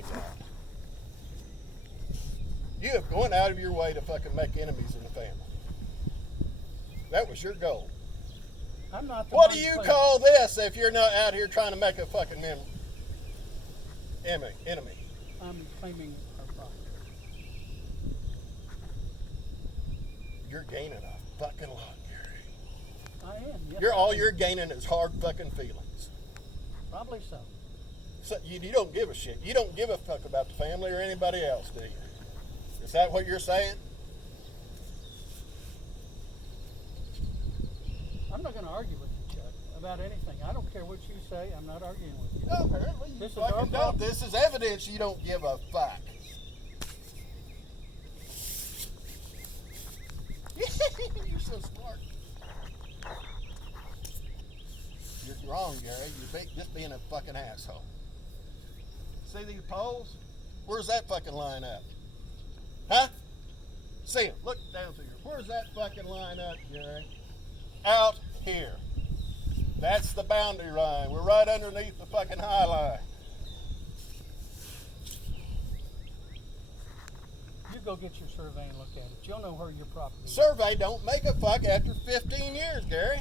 my God. You have gone out of your way to fucking make enemies in the family. That was your goal. I'm not the What one do you claiming- call this if you're not out here trying to make a fucking enemy? I'm claiming our property. You're gaining a fucking lot, Gary. I am. Yes, All I am. you're gaining is hard fucking feelings. Probably so. So you don't give a shit. You don't give a fuck about the family or anybody else, do you? Is that what you're saying? I'm not going to argue with you, Chuck, about anything. I don't care what you say. I'm not arguing with you. No, apparently you This is our fucking don't. problem. This is evidence you don't give a fuck. You're so smart. You're wrong, Gary. You're just being a fucking asshole. See these poles? Where's that fucking line up? Huh? See them. Look down through here. Where's that fucking line up, Gary? Out here. That's the boundary line. We're right underneath the fucking high line. You go get your survey and look at it. You'll know where your property is. Survey don't make a fuck after 15 years, Gary.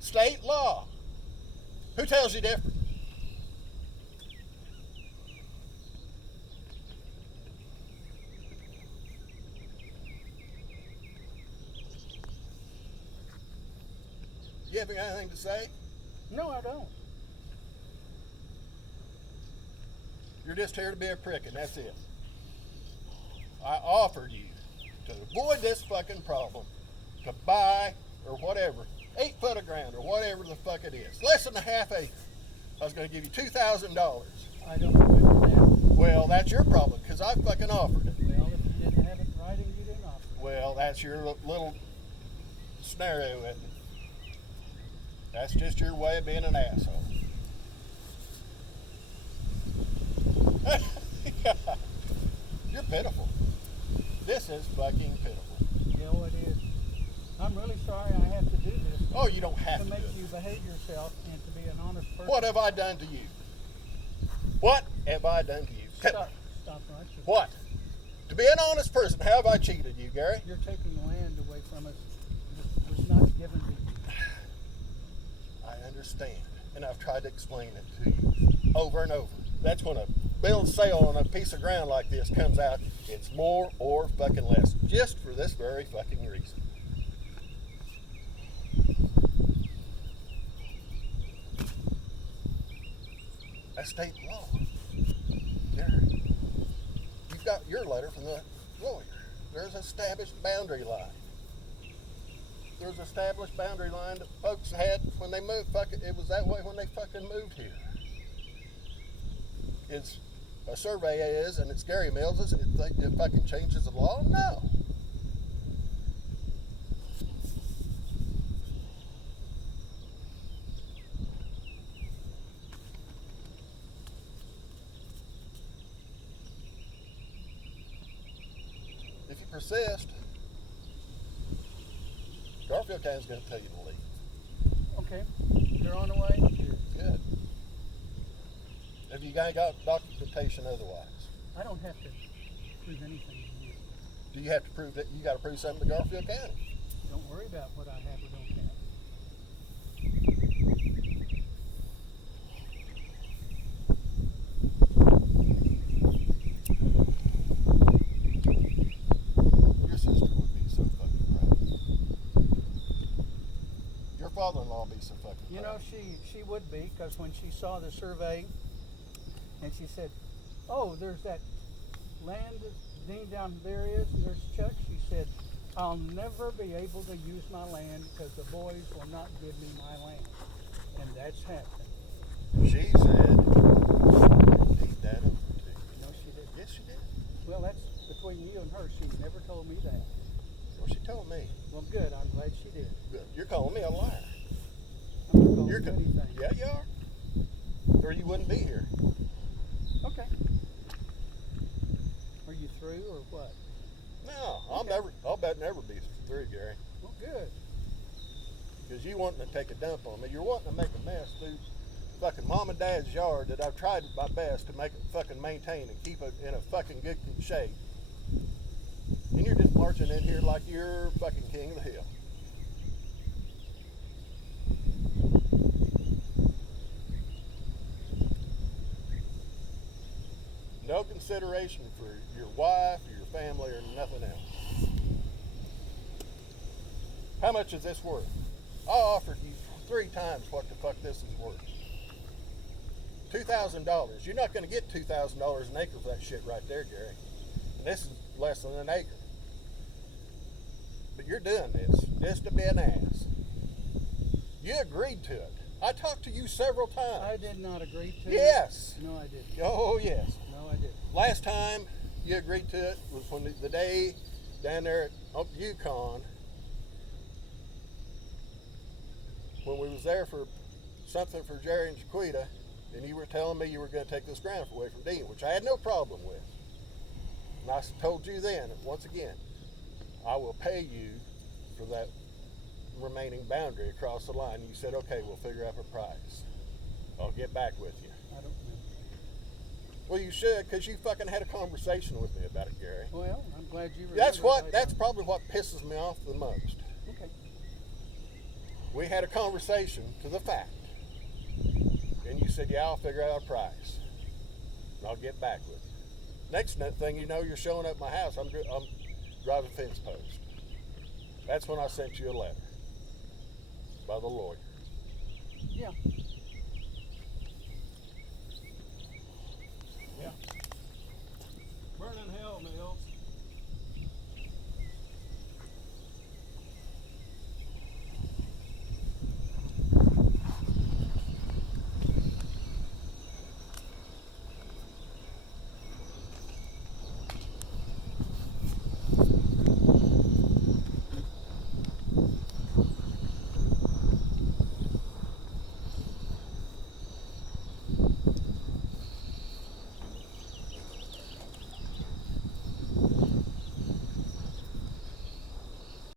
State law. Who tells you different? You have anything to say? No, I don't. You're just here to be a prick, and that's it. I offered you to avoid this fucking problem to buy or whatever 8 foot of ground or whatever the fuck it is, less than a half acre. I was going to give you $2,000. I don't remember that. Well, that's your problem because I fucking offered it. Well, if you didn't have it in writing, you didn't offer it. Well, that's your little scenario, isn't it? That's just your way of being an asshole. You're pitiful. This is fucking pitiful. You know it is. I'm really sorry I have to do this Oh, you don't have to to make do it. you behave yourself and to be an honest person. What have I done to you? What have I done to you? Stop right here. What? To be an honest person, how have I cheated you, Gary? You're taking land away from us. It was not given to you. I understand, and I've tried to explain it to you over and over. That's when a bill of sale on a piece of ground like this comes out, it's more or fucking less, just for this very fucking reason. That's state law. Gary, you've got your letter from the lawyer. There's an established boundary line. There's an established boundary line that folks had when they moved. It was that way when they fucking moved here. It's a survey is, and it's Gary Mills. It fucking changes the law? No. If you persist, Garfield County's going to tell you to leave. Okay. You're on the way? Good. Have you got documentation otherwise? I don't have to prove anything to you. Do you have to prove that you got to prove something to Garfield County? Don't worry about what I have or don't have. Your sister would be so fucking proud. Your father-in-law would be so fucking proud. You know, she would be, because when she saw the survey and she said, oh, there's that land thing down there is, and there's Chuck, she said, I'll never be able to use my land because the boys will not give me my land. And that's happened. She said, "Need that over to you." No, she didn't. Yes, she did. Well, that's between you and her. She never told me that. Well, she told me. Well, good. I'm glad she did. Good. You're calling me a liar. I'm not calling You're you anything. Yeah, you are. Or you wouldn't be here. Okay. Are you through or what? No, Okay. I'll bet never be through, Gary. Well, good. Because you wanting to take a dump on me. You're wanting to make a mess through fucking mom and dad's yard that I've tried my best to make it fucking maintain and keep it in a fucking good shape. And you're just marching in here like you're fucking king of the hill. No consideration for your wife or your family or nothing else. How much is this worth? I offered you 3 times what the fuck this is worth. $2,000. You're not going to get $2,000 an acre for that shit right there, Gary. And this is less than an acre. But you're doing this just to be an ass. You agreed to it. I talked to you several times. I did not agree to Yes. it. No, I didn't. Oh, yes. No, I didn't. Last time you agreed to it was when the day down there at Yukon, when we was there for something for Jerry and Jaquita, and you were telling me you were going to take this ground away from Dean, which I had no problem with. And I told you then, once again, I will pay you for that remaining boundary across the line. You said, okay, we'll figure out a price. I'll get back with you. I don't know. Well, you should, because you fucking had a conversation with me about it, Gary. Well, I'm glad you remember. That's probably what pisses me off the most. Okay. We had a conversation to the fact. And you said, yeah, I'll figure out a price. And I'll get back with you. Next thing you know, you're showing up at my house. I'm driving fence post. That's when I sent you a letter by the lawyer. Yeah.